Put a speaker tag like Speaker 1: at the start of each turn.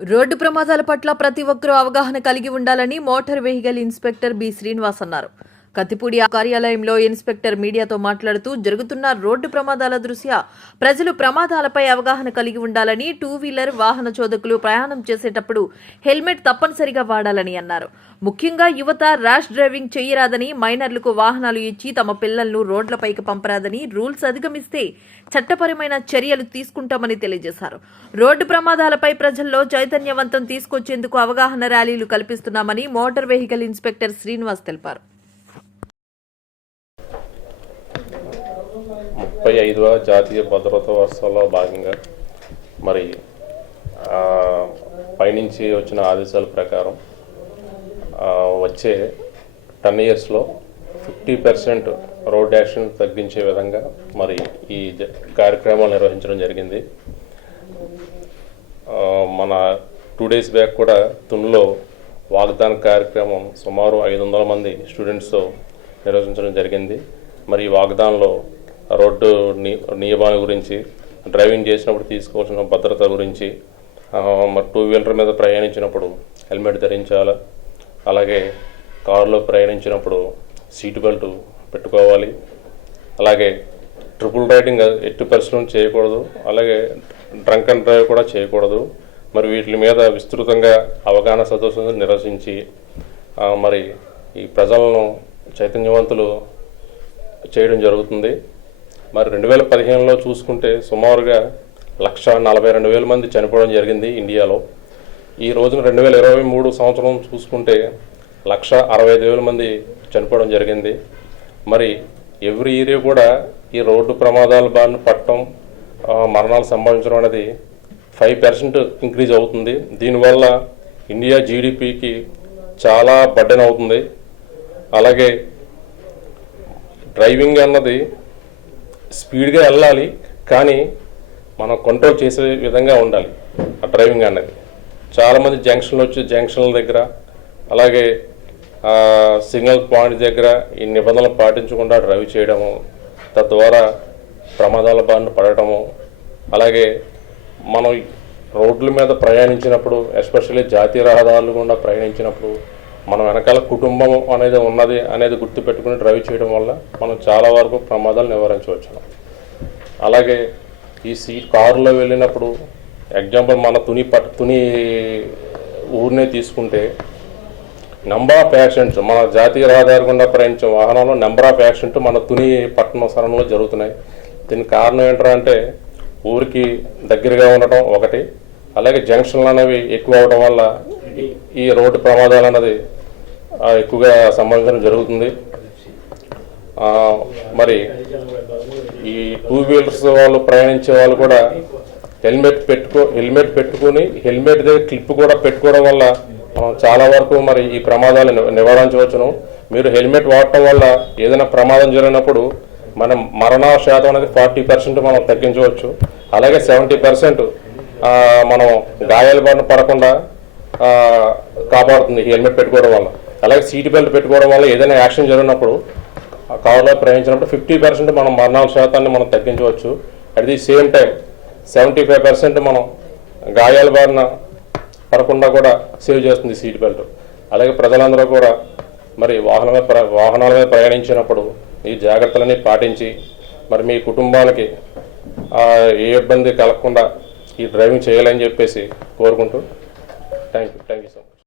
Speaker 1: Road ప్రమాదాల పట్ల ప్రతి ఒక్కరూ అవగాహన కలిగి ఉండాలని motor vehicle inspector B Srinivas అన్నారు. కత్తిపూడి కార్యాలయంలో ఇన్స్పెక్టర్ మీడియాతో మాట్లాడుతూ జరుగుతున్న రోడ్డు ప్రమాదాల దృష్ట్యా ప్రజలు ప్రమాదాలపై అవగాహన కలిగి ఉండాలని టూ వీలర్ వాహన చోదకులు ప్రయాణం చేసేటప్పుడు హెల్మెట్ తప్పనిసరిగా వాడాలని అన్నారు. ముఖ్యంగా యువత ర్యాష్ డ్రైవింగ్ చేయరాదని మైనర్లకు వాహనాలు ఇచ్చి తమ పిల్లలను రోడ్లపైకి పంపరాదని రూల్స్ అధిగమిస్తే చట్టపరమైన చర్యలు తీసుకుంటామని తెలియజేశారు. రోడ్డు ప్రమాదాలపై ప్రజల్లో చైతన్యవంతం తీసుకొచ్చేందుకు అవగాహన ర్యాలీలు కల్పిస్తున్నామని మోటార్ వెహికల్ ఇన్స్పెక్టర్ శ్రీనివాస్ తెలిపారు.
Speaker 2: ముప్పై ఐదవ జాతీయ భద్రతా వర్షంలో భాగంగా మరి పైనుంచి వచ్చిన ఆదేశాల ప్రకారం వచ్చే టెన్ ఇయర్స్లో ఫిఫ్టీ పర్సెంట్ రోడ్ యాక్సిడెంట్ తగ్గించే విధంగా మరి ఈ జ- కార్యక్రమాలు నిర్వహించడం జరిగింది. మన టూ డేస్ బ్యాక్ కూడా తునిలో వాగ్దాన కార్యక్రమం సుమారు ఐదు వందల మంది స్టూడెంట్స్తో నిర్వహించడం జరిగింది. మరి ఈ వాగ్దానంలో రోడ్డు ని నియమాల గురించి డ్రైవింగ్ చేసినప్పుడు తీసుకోవాల్సిన భద్రత గురించి మరి టూ వీలర్ మీద ప్రయాణించినప్పుడు హెల్మెట్ ధరించాలి? అలాగే కారులో ప్రయాణించినప్పుడు సీట్ బెల్ట్ పెట్టుకోవాలి. అలాగే ట్రిపుల్ రైడింగ్ ఎట్టి పరిశ్రమ చేయకూడదు. అలాగే డ్రంక్ అండ్ డ్రైవ్ కూడా చేయకూడదు. మరి వీటి మీద విస్తృతంగా అవగాహన సదస్సులు నిరసించి మరి ఈ ప్రజలను చైతన్యవంతులు చేయడం జరుగుతుంది. మరి రెండు వేల పదిహేనులో చూసుకుంటే సుమారుగా లక్ష నలభై రెండు వేల మంది చనిపోవడం జరిగింది ఇండియాలో. ఈ రోజున రెండు వేల ఇరవై మూడు సంవత్సరం చూసుకుంటే లక్ష అరవై ఐదు వేల మంది చనిపోవడం జరిగింది. మరి ఎవ్రీ ఇయర్ కూడా ఈ రోడ్డు ప్రమాదాల బారిన పట్టడం మరణాలు సంభవించడం అనేది ఫైవ్ పర్సెంట్ ఇంక్రీజ్ అవుతుంది. దీనివల్ల ఇండియా జీడిపికి చాలా బడ్డెన్ అవుతుంది. అలాగే డ్రైవింగ్ అన్నది స్పీడ్గా వెళ్ళాలి కానీ మనం కంట్రోల్ చేసే విధంగా ఉండాలి ఆ డ్రైవింగ్ అన్నది చాలామంది జంక్షన్లు వచ్చి జంక్షన్ల దగ్గర అలాగే సిగ్నల్ పాయింట్ దగ్గర ఈ నిబంధనలు పాటించకుండా డ్రైవ్ చేయడము తద్వారా ప్రమాదాల బారిన పడటము అలాగే మనం రోడ్ల మీద ప్రయాణించినప్పుడు ఎస్పెషల్లీ జాతీయ రహదారులు గుండా ప్రయాణించినప్పుడు మనం వెనకాల కుటుంబం అనేది ఉన్నది అనేది గుర్తుపెట్టుకుని డ్రైవ్ చేయడం వల్ల మనం చాలా వరకు ప్రమాదాలు నివారించవచ్చు అలాగే ఈ సీట్ కారులో వెళ్ళినప్పుడు ఎగ్జాంపుల్ మన తుని పట్ తుని ఊరినే తీసుకుంటే నెంబర్ ఆఫ్ యాక్సిడెంట్స్ మన జాతీయ రహదారి గుండా ప్రయాణించే వాహనంలో నెంబర్ ఆఫ్ యాక్సిడెంట్ మన తుని పట్టణ స్థలంలో జరుగుతున్నాయి. దీనికి కారణం ఏంటంటే అంటే ఊరికి దగ్గరగా ఉండటం ఒకటి. అలాగే జంక్షన్లు అనేవి ఎక్కువ అవడం వల్ల ఈ- రోడ్డు ప్రమాదాలు అన్నది ఎక్కువగా సంబంధం జరుగుతుంది. మరి ఈ టూ వీలర్స్ వాళ్ళు ప్రయాణించే వాళ్ళు కూడా హెల్మెట్ పెట్టుకో హెల్మెట్ పెట్టుకుని హెల్మెట్ దగ్గర క్లిప్ కూడా పెట్టుకోవడం వల్ల మనం చాలా వరకు మరి ఈ ప్రమాదాలు నివారించవచ్చును. మీరు హెల్మెట్ వాడటం వల్ల ఏదైనా ప్రమాదం జరిగినప్పుడు మనం మరణ శాతం అనేది ఫార్టీ పర్సెంట్ మనం తగ్గించవచ్చు. అలాగే సెవెంటీ పర్సెంట్ మనం గాయాల బారిన పడకుండా కాపాడుతుంది హెల్మెట్ పెట్టుకోవడం వల్ల. అలాగే సీట్ బెల్ట్ పెట్టుకోవడం వల్ల ఏదైనా యాక్సిడెంట్ జరిగినప్పుడు ఆ కారులో ప్రయాణించినప్పుడు ఫిఫ్టీ పర్సెంట్ మనం మరణాల శాతాన్ని మనం తగ్గించవచ్చు. At the same time seventy five percent మనం గాయాల బారిన పడకుండా కూడా సేవ్ చేస్తుంది సీట్ బెల్ట్. అలాగే ప్రజలందరూ కూడా మరి వాహనం ప్ర- వాహనాల మీద ప్రయాణించినప్పుడు ఈ జాగ్రత్తలన్నీ పాటించి మరి మీ కుటుంబానికి ఏ ఇబ్బంది కలగకుండా ఈ డ్రైవింగ్ చేయాలని చెప్పేసి కోరుకుంటూ thank you thank you so much.